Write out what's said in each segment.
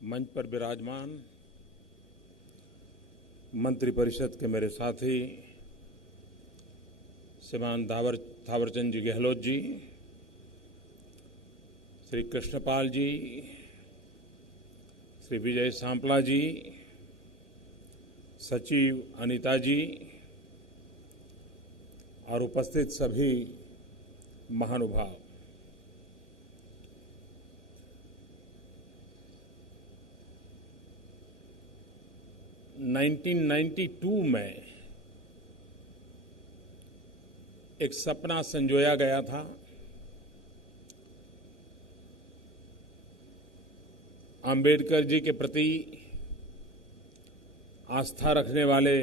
मंच पर विराजमान मंत्रिपरिषद के मेरे साथी श्रीमान थावरचंद जी गहलोत जी, श्री कृष्णपाल जी, श्री विजय सांपला जी, सचिव अनीता जी और उपस्थित सभी महानुभाव, 1992 में एक सपना संजोया गया था। अंबेडकर जी के प्रति आस्था रखने वाले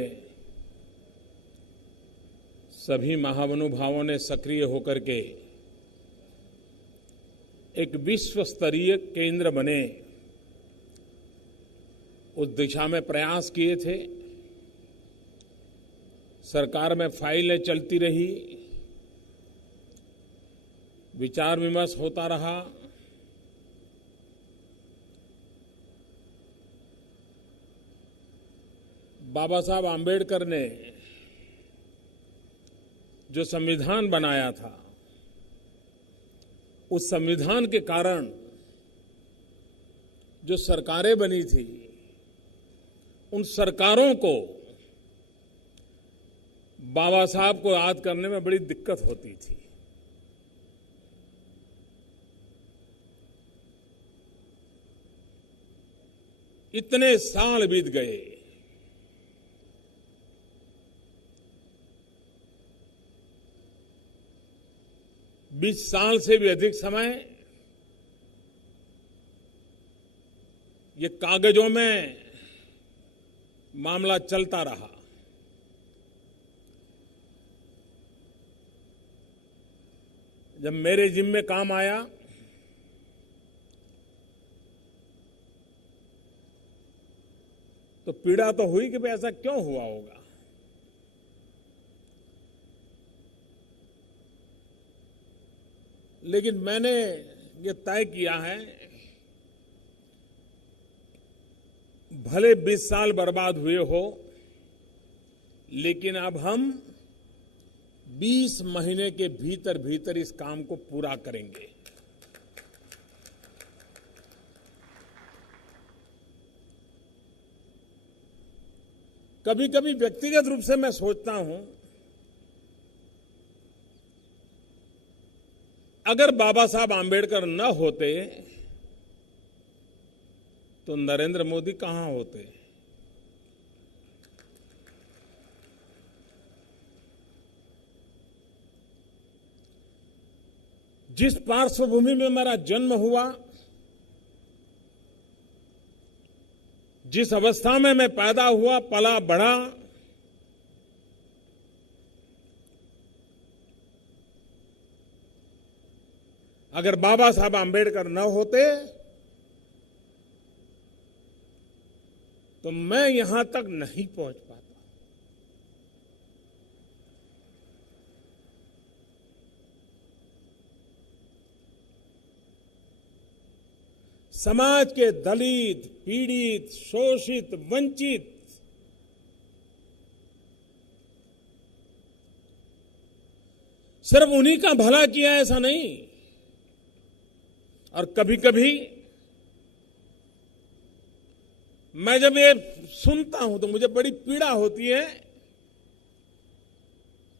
सभी महानुभावों ने सक्रिय होकर के एक विश्व स्तरीय केंद्र बने, उस दिशा में प्रयास किए थे। सरकार में फाइलें चलती रही, विचार विमर्श होता रहा। बाबा साहब आम्बेडकर ने जो संविधान बनाया था, उस संविधान के कारण जो सरकारें बनी थी, उन सरकारों को बाबा साहब को याद करने में बड़ी दिक्कत होती थी। इतने साल बीत गए, बीस साल से भी अधिक समय ये कागजों में मामला चलता रहा। जब मेरे जिम्मे काम आया तो पीड़ा तो हुई कि भाई ऐसा क्यों हुआ होगा। लेकिन मैंने ये तय किया है, भले 20 साल बर्बाद हुए हो, लेकिन अब हम 20 महीने के भीतर भीतर इस काम को पूरा करेंगे। कभी कभी व्यक्तिगत रूप से मैं सोचता हूं, अगर बाबा साहब आम्बेडकर न होते तो नरेंद्र मोदी कहां होते। जिस पार्श्वभूमि में मेरा जन्म हुआ, जिस अवस्था में मैं पैदा हुआ, पला बढ़ा, अगर बाबा साहब आम्बेडकर न होते तो मैं यहां तक नहीं पहुंच पाता। समाज के दलित, पीड़ित, शोषित, वंचित सिर्फ उन्हीं का भला किया ऐसा नहीं। और कभी कभी मैं जब ये सुनता हूं तो मुझे बड़ी पीड़ा होती है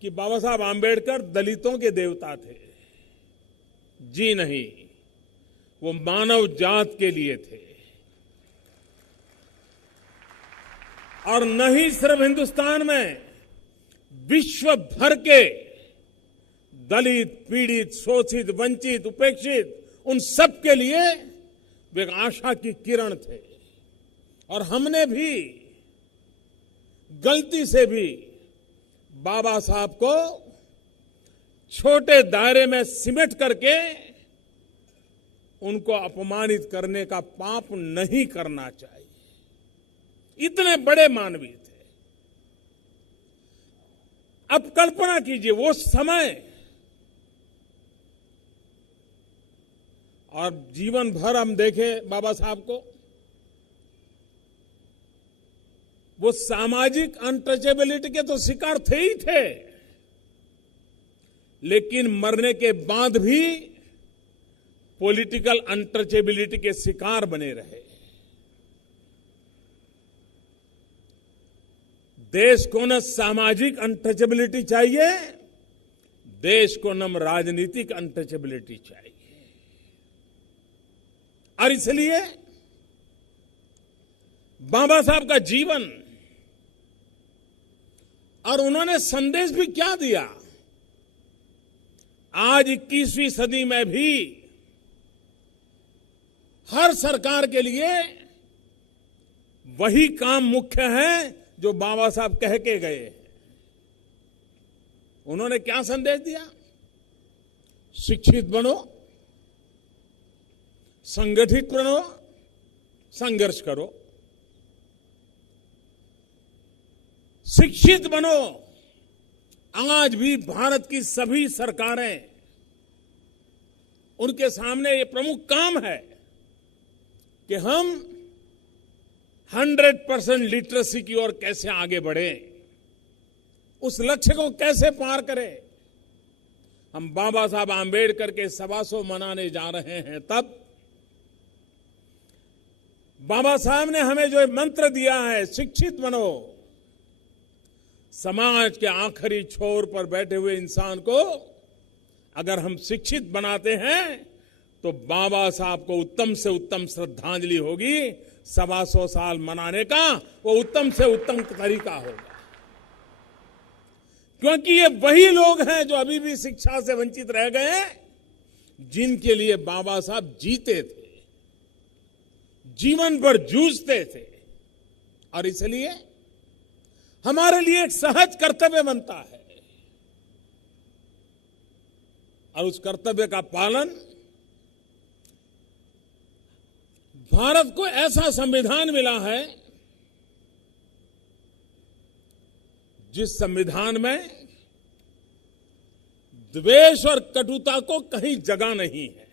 कि बाबा साहब आम्बेडकर दलितों के देवता थे। जी नहीं, वो मानव जात के लिए थे। और नहीं सिर्फ हिंदुस्तान में, विश्व भर के दलित, पीड़ित, शोषित, वंचित, उपेक्षित, उन सब के लिए वे एक आशा की किरण थे। और हमने भी गलती से भी बाबा साहब को छोटे दायरे में सिमट करके उनको अपमानित करने का पाप नहीं करना चाहिए। इतने बड़े मानवीय थे। अब कल्पना कीजिए वो समय, और जीवन भर हम देखें बाबा साहब को, वो सामाजिक अनटचेबिलिटी के तो शिकार थे ही थे, लेकिन मरने के बाद भी पॉलिटिकल अनटचेबिलिटी के शिकार बने रहे। देश को न सामाजिक अनटचेबिलिटी चाहिए, देश को न राजनीतिक अनटचेबिलिटी चाहिए। और इसलिए बाबा साहब का जीवन और उन्होंने संदेश भी क्या दिया, आज 21वीं सदी में भी हर सरकार के लिए वही काम मुख्य है जो बाबा साहब कह के गए। उन्होंने क्या संदेश दिया? शिक्षित बनो, संगठित बनो, संघर्ष करो। शिक्षित बनो। आज भी भारत की सभी सरकारें, उनके सामने ये प्रमुख काम है कि हम 100% लिटरेसी की ओर कैसे आगे बढ़ें, उस लक्ष्य को कैसे पार करें। हम बाबा साहब आंबेडकर के 125 मनाने जा रहे हैं, तब बाबा साहब ने हमें जो मंत्र दिया है, शिक्षित बनो, समाज के आखिरी छोर पर बैठे हुए इंसान को अगर हम शिक्षित बनाते हैं तो बाबा साहब को उत्तम से उत्तम श्रद्धांजलि होगी। 125 साल मनाने का वो उत्तम से उत्तम तरीका होगा, क्योंकि ये वही लोग हैं जो अभी भी शिक्षा से वंचित रह गए हैं, जिनके लिए बाबा साहब जीते थे, जीवन भर जूझते थे। और इसलिए हमारे लिए एक सहज कर्तव्य बनता है, और उस कर्तव्य का पालन, भारत को ऐसा संविधान मिला है जिस संविधान में द्वेष और कटुता को कहीं जगह नहीं है।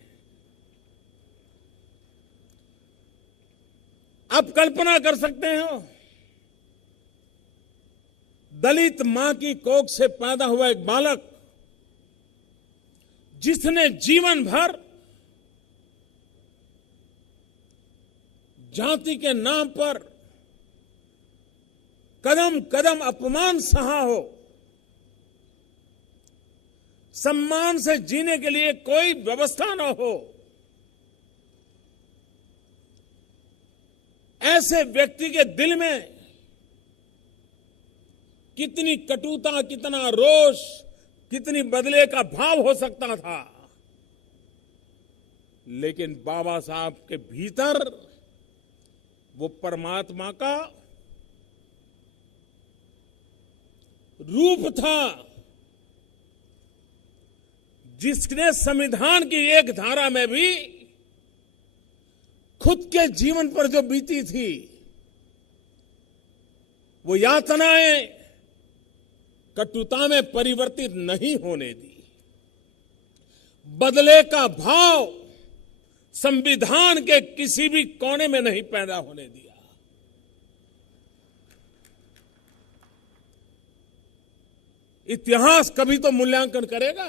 आप कल्पना कर सकते हो, दलित मां की कोख से पैदा हुआ एक बालक जिसने जीवन भर जाति के नाम पर कदम कदम अपमान सहा हो, सम्मान से जीने के लिए कोई व्यवस्था न हो, ऐसे व्यक्ति के दिल में कितनी कटुता, कितना रोष, कितनी बदले का भाव हो सकता था। लेकिन बाबा साहब के भीतर वो परमात्मा का रूप था, जिसने संविधान की एक धारा में भी खुद के जीवन पर जो बीती थी वो यातनाएं कटुता में परिवर्तित नहीं होने दी। बदले का भाव संविधान के किसी भी कोने में नहीं पैदा होने दिया। इतिहास कभी तो मूल्यांकन करेगा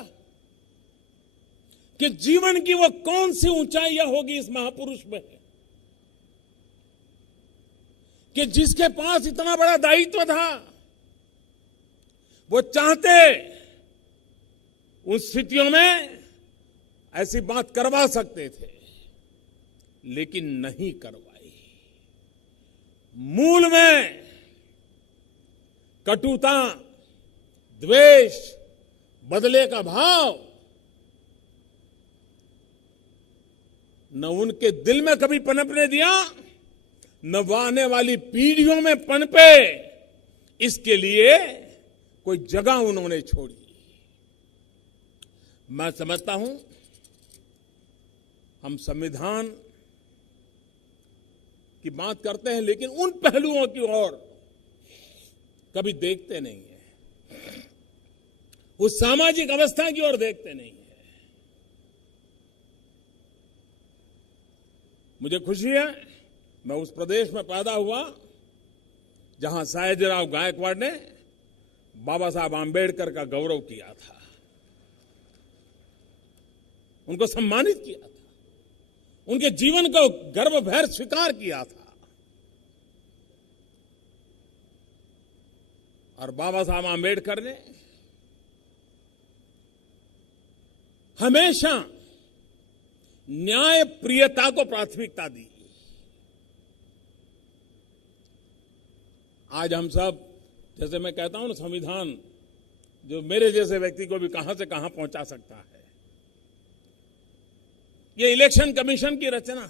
कि जीवन की वो कौन सी ऊंचाइयां होगी इस महापुरुष में, कि जिसके पास इतना बड़ा दायित्व था। वो चाहते उन स्थितियों में ऐसी बात करवा सकते थे, लेकिन नहीं करवाई। मूल में कटुता, द्वेष, बदले का भाव न उनके दिल में कभी पनपने दिया, न वो आने वाली पीढ़ियों में पनपे, इसके लिए कोई जगह उन्होंने छोड़ी। मैं समझता हूं हम संविधान की बात करते हैं, लेकिन उन पहलुओं की ओर कभी देखते नहीं है, उस सामाजिक अवस्था की ओर देखते नहीं है। मुझे खुशी है मैं उस प्रदेश में पैदा हुआ जहां सयाजीराव गायकवाड़ ने बाबा साहब आंबेडकर का गौरव किया था, उनको सम्मानित किया था, उनके जीवन को गर्वभर स्वीकार किया था। और बाबा साहब आंबेडकर ने हमेशा न्याय प्रियता को प्राथमिकता दी। आज हम सब, जैसे मैं कहता हूं ना, संविधान जो मेरे जैसे व्यक्ति को भी कहां से कहां पहुंचा सकता है। ये इलेक्शन कमीशन की रचना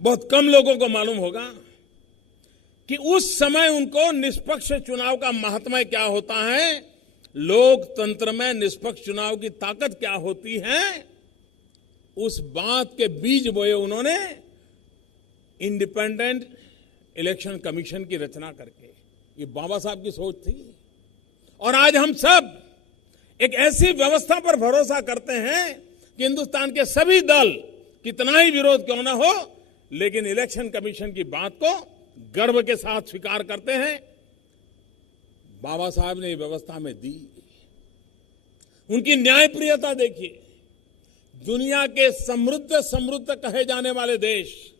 बहुत कम लोगों को मालूम होगा कि उस समय उनको निष्पक्ष चुनाव का महात्म्य क्या होता है, लोकतंत्र में निष्पक्ष चुनाव की ताकत क्या होती है, उस बात के बीज बोए उन्होंने इंडिपेंडेंट इलेक्शन कमीशन की रचना करके। ये बाबा साहब की सोच थी। और आज हम सब एक ऐसी व्यवस्था पर भरोसा करते हैं कि हिंदुस्तान के सभी दल कितना ही विरोध क्यों ना हो, लेकिन इलेक्शन कमीशन की बात को गर्व के साथ स्वीकार करते हैं। बाबा साहब ने व्यवस्था में दी। उनकी न्यायप्रियता देखिए। दुनिया के समृद्ध कहे जाने वाले देश,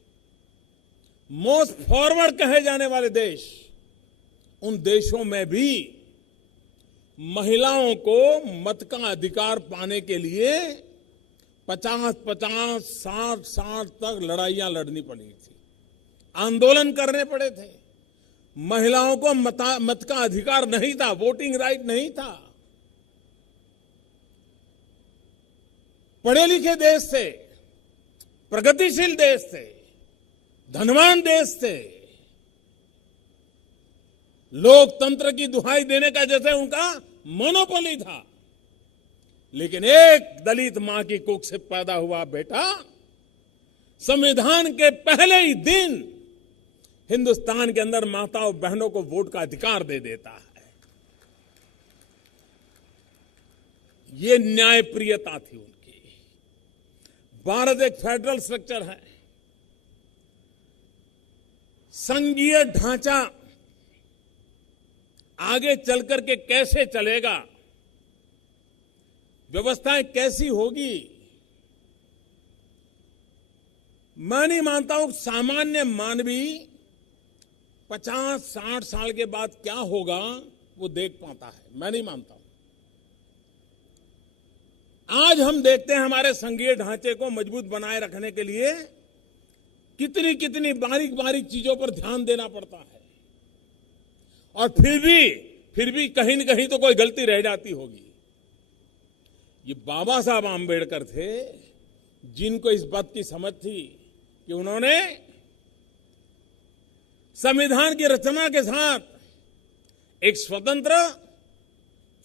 मोस्ट फॉरवर्ड कहे जाने वाले देश, उन देशों में भी महिलाओं को मत का अधिकार पाने के लिए 50-50, 60-60 तक लड़ाइयां लड़नी पड़ी थी, आंदोलन करने पड़े थे। महिलाओं को मत का अधिकार नहीं था, वोटिंग राइट नहीं था। पढ़े लिखे देश थे, प्रगतिशील देश थे, धनवान देश थे, लोकतंत्र की दुहाई देने का जैसे उनका मोनोपोली था। लेकिन एक दलित मां की कुख से पैदा हुआ बेटा संविधान के पहले ही दिन हिंदुस्तान के अंदर माताओं बहनों को वोट का अधिकार दे देता है। ये न्यायप्रियता थी उनकी। भारत एक फेडरल स्ट्रक्चर है। संघीय ढांचा आगे चलकर के कैसे चलेगा, व्यवस्थाएं कैसी होगी, मैं नहीं मानता हूं सामान्य मानवी 50-60 साल के बाद क्या होगा वो देख पाता है। मैं नहीं मानता हूं। आज हम देखते हैं हमारे संघीय ढांचे को मजबूत बनाए रखने के लिए कितनी कितनी बारीक बारीक चीजों पर ध्यान देना पड़ता है। और फिर भी कहीं न कहीं तो कोई गलती रह जाती होगी। ये बाबा साहब आंबेडकर थे जिनको इस बात की समझ थी कि उन्होंने संविधान की रचना के साथ एक स्वतंत्र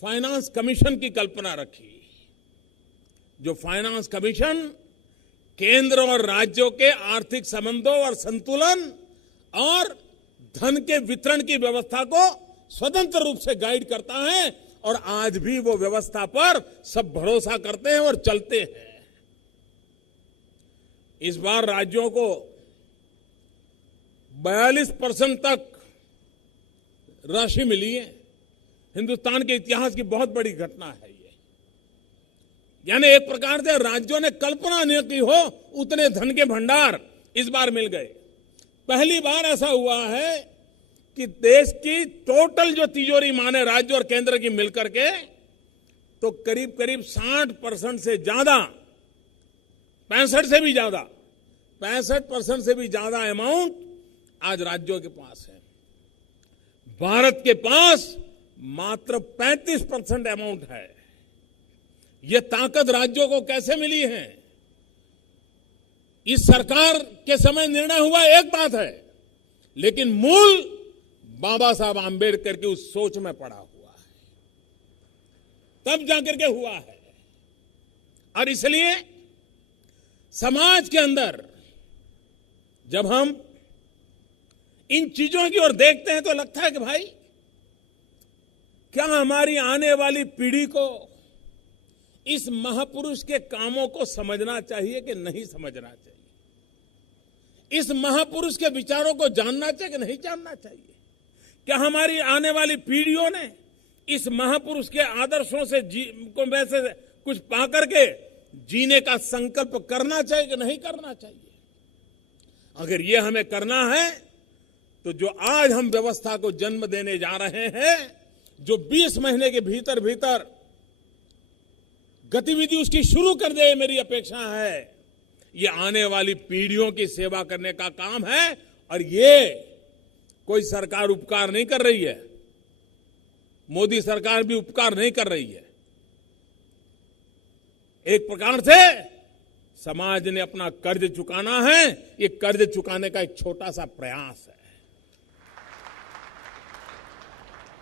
फाइनेंस कमीशन की कल्पना रखी। जो फाइनेंस कमीशन केंद्र और राज्यों के आर्थिक संबंधों और संतुलन और धन के वितरण की व्यवस्था को स्वतंत्र रूप से गाइड करता है। और आज भी वो व्यवस्था पर सब भरोसा करते हैं और चलते हैं। इस बार राज्यों को 42% तक राशि मिली है। हिंदुस्तान के इतिहास की बहुत बड़ी घटना है ये। यानी एक प्रकार से राज्यों ने कल्पना नहीं की हो उतने धन के भंडार इस बार मिल गए। पहली बार ऐसा हुआ है कि देश की टोटल जो तिजोरी माने राज्य और केंद्र की मिलकर के तो करीब करीब 60% से ज्यादा, 65% से भी ज्यादा अमाउंट आज राज्यों के पास है। भारत के पास मात्र 35% अमाउंट है। ये ताकत राज्यों को कैसे मिली है? इस सरकार के समय निर्णय हुआ एक बात है, लेकिन मूल बाबा साहब आंबेडकर की उस सोच में पड़ा हुआ है, तब जाकर के हुआ है। और इसलिए समाज के अंदर जब हम इन चीजों की ओर देखते हैं तो लगता है कि भाई क्या हमारी आने वाली पीढ़ी को इस महापुरुष के कामों को समझना चाहिए कि नहीं समझना चाहिए? इस महापुरुष के विचारों को जानना चाहिए कि नहीं जानना चाहिए? क्या हमारी आने वाली पीढ़ियों ने इस महापुरुष के आदर्शों से में से कुछ पा करके जीने का संकल्प करना चाहिए कि नहीं करना चाहिए? अगर ये हमें करना है तो जो आज हम व्यवस्था को जन्म देने जा रहे हैं, जो 20 महीने के भीतर भीतर गतिविधि उसकी शुरू कर दे, मेरी अपेक्षा है। ये आने वाली पीढ़ियों की सेवा करने का काम है और ये कोई सरकार उपकार नहीं कर रही है। मोदी सरकार भी उपकार नहीं कर रही है। एक प्रकार से समाज ने अपना कर्ज चुकाना है, ये कर्ज चुकाने का एक छोटा सा प्रयास है।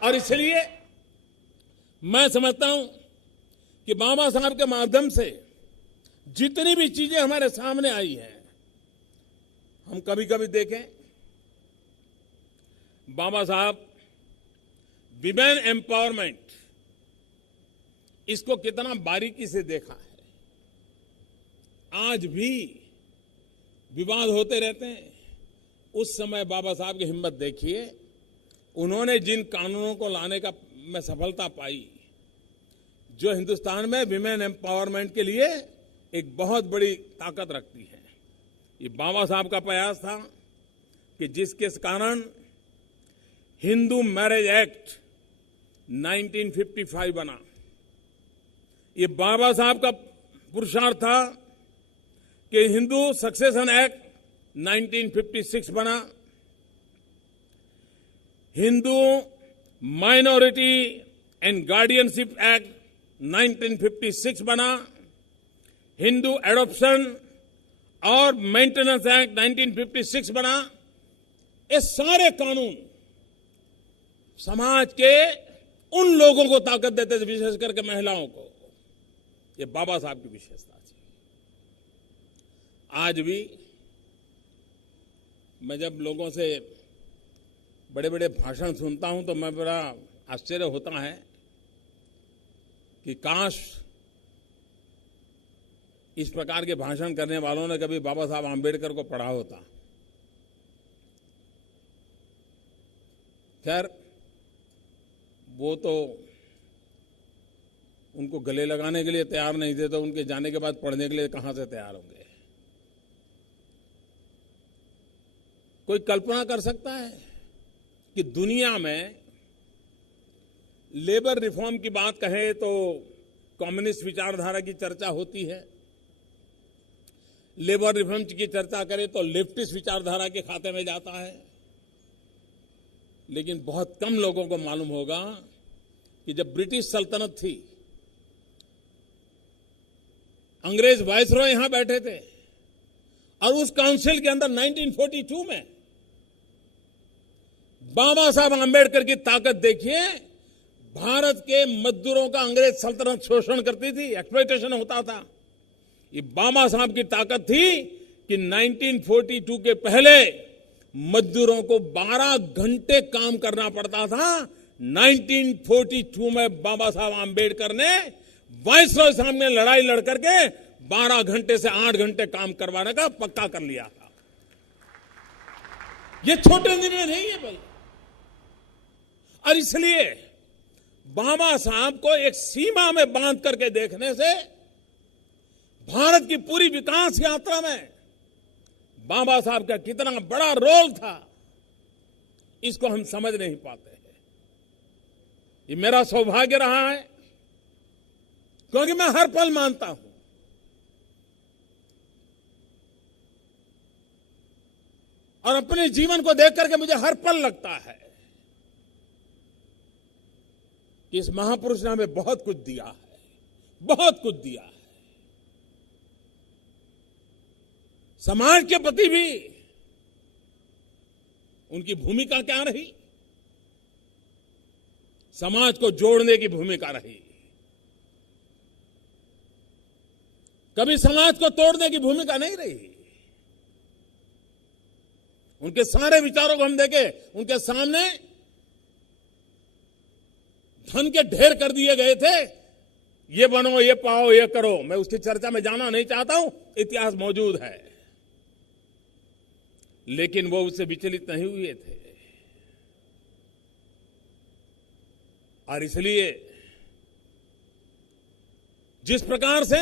और इसलिए मैं समझता हूं कि बाबा साहब के माध्यम से जितनी भी चीजें हमारे सामने आई हैं, हम कभी कभी देखें बाबा साहब विमेन एम्पावरमेंट, इसको कितना बारीकी से देखा है। आज भी विवाद होते रहते हैं। उस समय बाबा साहब की हिम्मत देखिए, उन्होंने जिन कानूनों को लाने का में सफलता पाई, जो हिंदुस्तान में विमेन एम्पावरमेंट के लिए एक बहुत बड़ी ताकत रखती है। ये बाबा साहब का प्रयास था कि जिसके कारण हिंदू मैरिज एक्ट 1955 बना। ये बाबा साहब का पुरुषार्थ था कि हिंदू सक्सेशन एक्ट 1956 बना। Hindu minority and guardianship act 1956 बना। हिंदू एडॉप्शन और मेंटेनेंस एक्ट 1956 बना। ये सारे कानून समाज के उन लोगों को ताकत देते थे, विशेष करके महिलाओं को। ये बाबा साहब की विशेषता थी। आज भी मैं जब लोगों से बड़े बड़े भाषण सुनता हूं तो मैं बड़ा आश्चर्य होता है कि काश इस प्रकार के भाषण करने वालों ने कभी बाबा साहब आंबेडकर को पढ़ा होता। खैर, वो तो उनको गले लगाने के लिए तैयार नहीं थे, तो उनके जाने के बाद पढ़ने के लिए कहां से तैयार होंगे? कोई कल्पना कर सकता है कि दुनिया में लेबर रिफॉर्म की बात कहे तो कम्युनिस्ट विचारधारा की चर्चा होती है, लेबर रिफॉर्म की चर्चा करें तो लेफ्टिस्ट विचारधारा के खाते में जाता है। लेकिन बहुत कम लोगों को मालूम होगा कि जब ब्रिटिश सल्तनत थी, अंग्रेज वायसरॉय यहां बैठे थे और उस काउंसिल के अंदर 1942 में बाबा साहब आंबेडकर की ताकत देखिए। भारत के मजदूरों का अंग्रेज सल्तनत शोषण करती थी, एक्सप्लॉयटेशन होता था। ये बाबा साहब की ताकत थी कि 1942 के पहले मजदूरों को 12 घंटे काम करना पड़ता था। 1942 में बाबा साहब आंबेडकर ने वायसरॉय सामने लड़ाई लड़ करके 12 घंटे से 8 घंटे काम करवाने का पक्का कर लिया था। ये छोटे निर्णय नहीं है भाई। और इसलिए बाबा साहब को एक सीमा में बांध करके देखने से भारत की पूरी विकास यात्रा में बाबा साहब का कितना बड़ा रोल था, इसको हम समझ नहीं पाते हैं। ये मेरा सौभाग्य रहा है, क्योंकि मैं हर पल मानता हूं और अपने जीवन को देख करके मुझे हर पल लगता है कि इस महापुरुष ने हमें बहुत कुछ दिया है, बहुत कुछ दिया है। समाज के प्रति भी उनकी भूमिका क्या रही? समाज को जोड़ने की भूमिका रही, कभी समाज को तोड़ने की भूमिका नहीं रही। उनके सारे विचारों को हम देखें, उनके सामने धन के ढेर कर दिए गए थे, ये बनो, ये पाओ, ये करो। मैं उसकी चर्चा में जाना नहीं चाहता हूं, इतिहास मौजूद है। लेकिन वो उससे विचलित नहीं हुए थे। और इसलिए जिस प्रकार से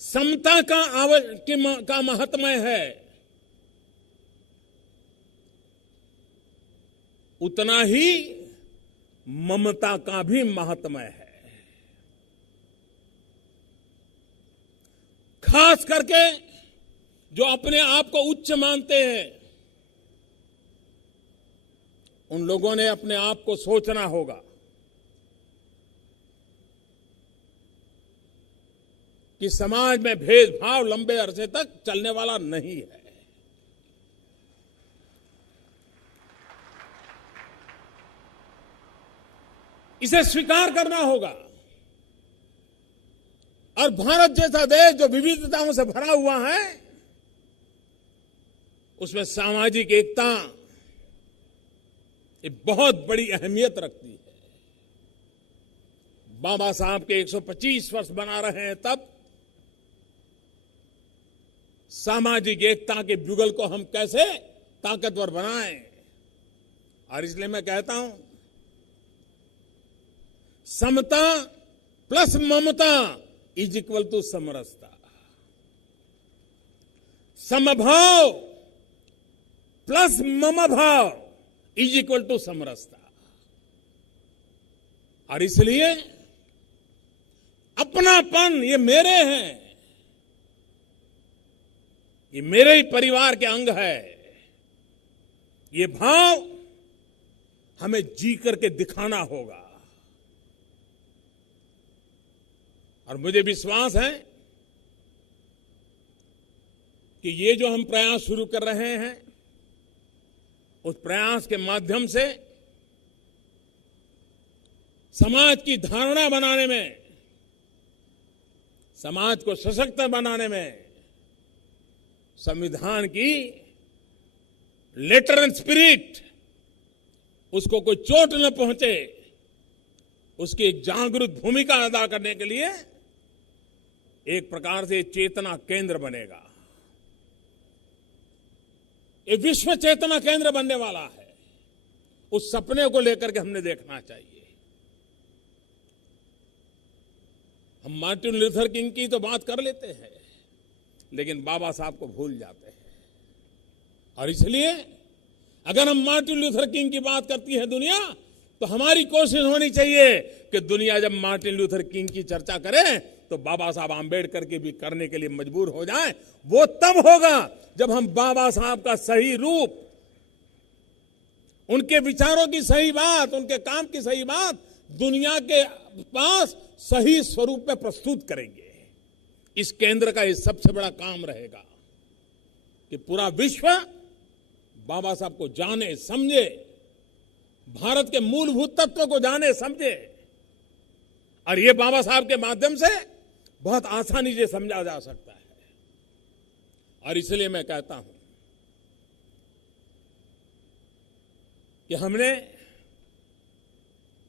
समता का महात्म्य है, उतना ही ममता का भी महात्म्य है। खास करके जो अपने आप को उच्च मानते हैं, उन लोगों ने अपने आप को सोचना होगा कि समाज में भेदभाव लंबे अरसे तक चलने वाला नहीं है। इसे स्वीकार करना होगा। और भारत जैसा देश जो विविधताओं से भरा हुआ है, उसमें सामाजिक एकता एक बहुत बड़ी अहमियत रखती है। बाबा साहब के 125 वर्ष बना रहे हैं, तब सामाजिक एकता के युगल को हम कैसे ताकतवर बनाएं। और इसलिए मैं कहता हूं, समता प्लस ममता इज इक्वल टू समरसता। समभाव प्लस मम भाव इज इक्वल टू समरसता। और इसलिए अपनापन, ये मेरे हैं, ये मेरे ही परिवार के अंग है, ये भाव हमें जी करके दिखाना होगा। और मुझे विश्वास है कि ये जो हम प्रयास शुरू कर रहे हैं, उस प्रयास के माध्यम से समाज की धारणा बनाने में, समाज को सशक्त बनाने में, संविधान की लेटर एंड स्पिरिट, उसको कोई चोट न पहुंचे, उसकी एक जागरूक भूमिका अदा करने के लिए एक प्रकार से चेतना केंद्र बनेगा। ये विश्व चेतना केंद्र बनने वाला है। उस सपने को लेकर के हमने देखना चाहिए। हम मार्टिन लूथर किंग की तो बात कर लेते हैं, लेकिन बाबा साहब को भूल जाते हैं। और इसलिए अगर हम मार्टिन लूथर किंग की बात करती है दुनिया, तो हमारी कोशिश होनी चाहिए कि दुनिया जब मार्टिन लूथर किंग की चर्चा करे, तो बाबा साहब आंबेडकर की भी करने के लिए मजबूर हो जाए। वो तब होगा जब हम बाबा साहब का सही रूप, उनके विचारों की सही बात, उनके काम की सही बात दुनिया के पास सही स्वरूप में प्रस्तुत करेंगे। इस केंद्र का ये सबसे बड़ा काम रहेगा कि पूरा विश्व बाबा साहब को जाने समझे, भारत के मूलभूत तत्व को जाने समझे। और ये बाबा साहब के माध्यम से बहुत आसानी से समझा जा सकता है। और इसलिए मैं कहता हूं कि हमने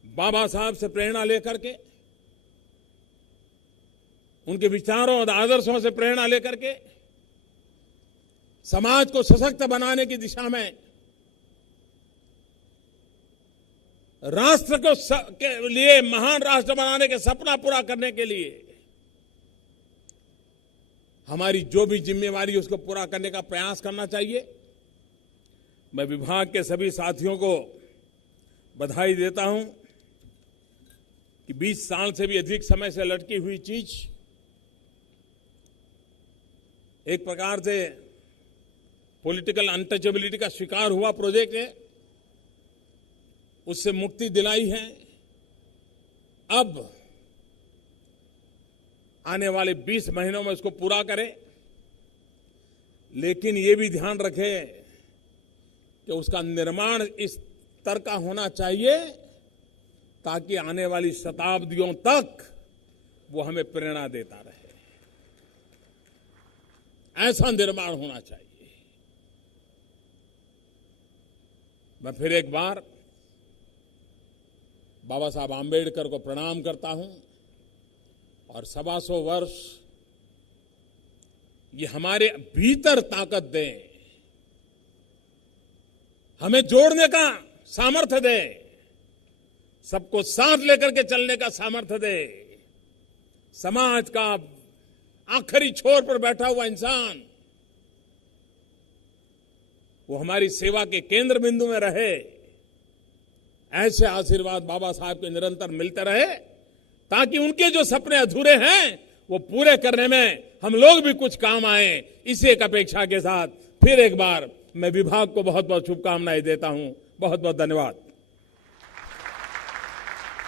बाबा साहब से प्रेरणा लेकर के, उनके विचारों और आदर्शों से प्रेरणा लेकर के समाज को सशक्त बनाने की दिशा में, राष्ट्र को के लिए महान राष्ट्र बनाने के सपना पूरा करने के लिए हमारी जो भी जिम्मेवारी उसको पूरा करने का प्रयास करना चाहिए। मैं विभाग के सभी साथियों को बधाई देता हूं कि 20 साल से भी अधिक समय से लटकी हुई चीज एक प्रकार से पॉलिटिकल अनटचेबिलिटी का शिकार हुआ प्रोजेक्ट है, उससे मुक्ति दिलाई है। अब आने वाले 20 महीनों में उसको पूरा करें, लेकिन ये भी ध्यान रखें कि उसका निर्माण इस स्तर का होना चाहिए ताकि आने वाली शताब्दियों तक वो हमें प्रेरणा देता रहे। ऐसा निर्माण होना चाहिए। मैं फिर एक बार बाबा साहब आंबेडकर को प्रणाम करता हूं और 125 वर्ष ये हमारे भीतर ताकत दें, हमें जोड़ने का सामर्थ्य दें सबको साथ लेकर के चलने का सामर्थ्य दे। समाज का आखिरी छोर पर बैठा हुआ इंसान वो हमारी सेवा के केंद्र बिंदु में रहे। ऐसे आशीर्वाद बाबा साहब के निरंतर मिलते रहे ताकि उनके जो सपने अधूरे हैं वो पूरे करने में हम लोग भी कुछ काम आए। इसी एक अपेक्षा के साथ फिर एक बार मैं विभाग को बहुत बहुत शुभकामनाएं देता हूं। बहुत बहुत धन्यवाद।